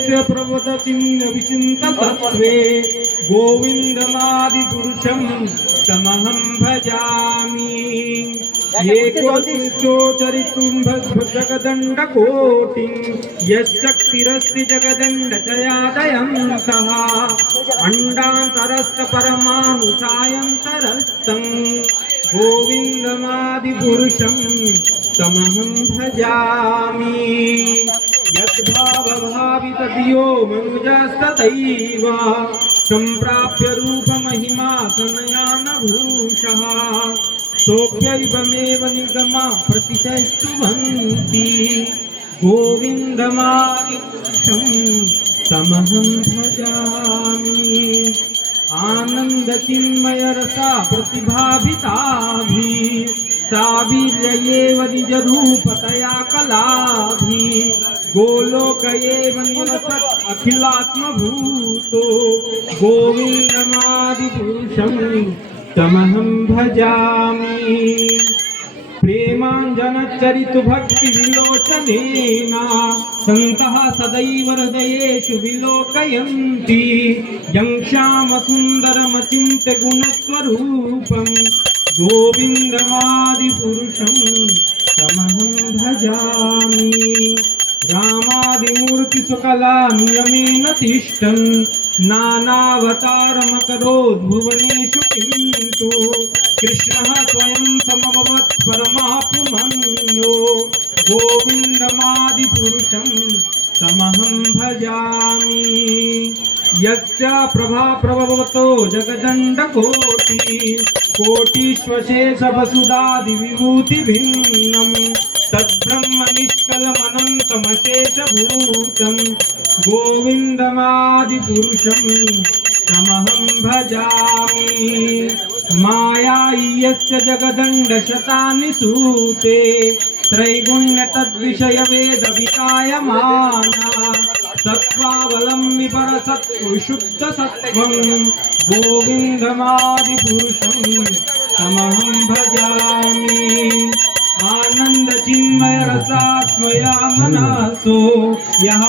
यस्य प्रवदचिन्न विचिन्ततत्त्वे गोविन्दमादिपुरुषं तमहं भजामि। एकोत्सो चरितुं जगदण्डकोटिं यश्शक्तिरस्ति जगदण्डचयादयन्तः अण्डान्तरस्थपरमाणुसायन्तरस्थं गोविन्दमादिपुरुषं तमहं भजामि। यद्भावभावि तद्यो मनुजस्तथैव सम्प्राप्य रूपमहिमा सनयानभूषः सोऽप्यैवमेव निगमा प्रतिशस्तुवन्ति गोविन्दमादिपुरुषं तमहं भजामि। आनन्दचिन्मयरसा प्रतिभाभिताभिः सावीर्येव निजरूपतया कलाभिः गोलोक एव निवसत् अखिलात्मभूतो गोविन्दमादिपुरुषं तमहं भजामि। प्रेमाञ्जनचरितु भक्तिविलोचनेन सन्तः सदैव हृदयेषु विलोकयन्ति यं श्यामसुन्दरमचिन्त्य गुणस्वरूपं गोविन्दमादिपुरुषं तमहं भजामि। रामादिमूर्तिसुकलानियमेन तिष्ठन् नानावतारमकरोद् भुवनेषु किन्तु कृष्णः स्वयं समभवत् परमापुमन्यो गोविन्दमादिपुरुषं तमहं भजामि। यस्य प्रभाप्रभवतो जगदण्डकोटि कोटिष्वशेषवसुधादिविभूतिभिन्नं तद्ब्रह्मनिष्कलमनन्तमशेषभूतं गोविन्दमादिपुरुषं तमहं भजामि। माया यस्य जगदण्डशतानि सूते त्रैगुण्यतद्विषयवेदवितायमाना सत्त्वावलम्बि परसत्त्वशुद्धसत्त्वं गोविन्दमादिपुरुषं तमहं भजामि। आनन्दचिन्मयरसात्मया मनसो यः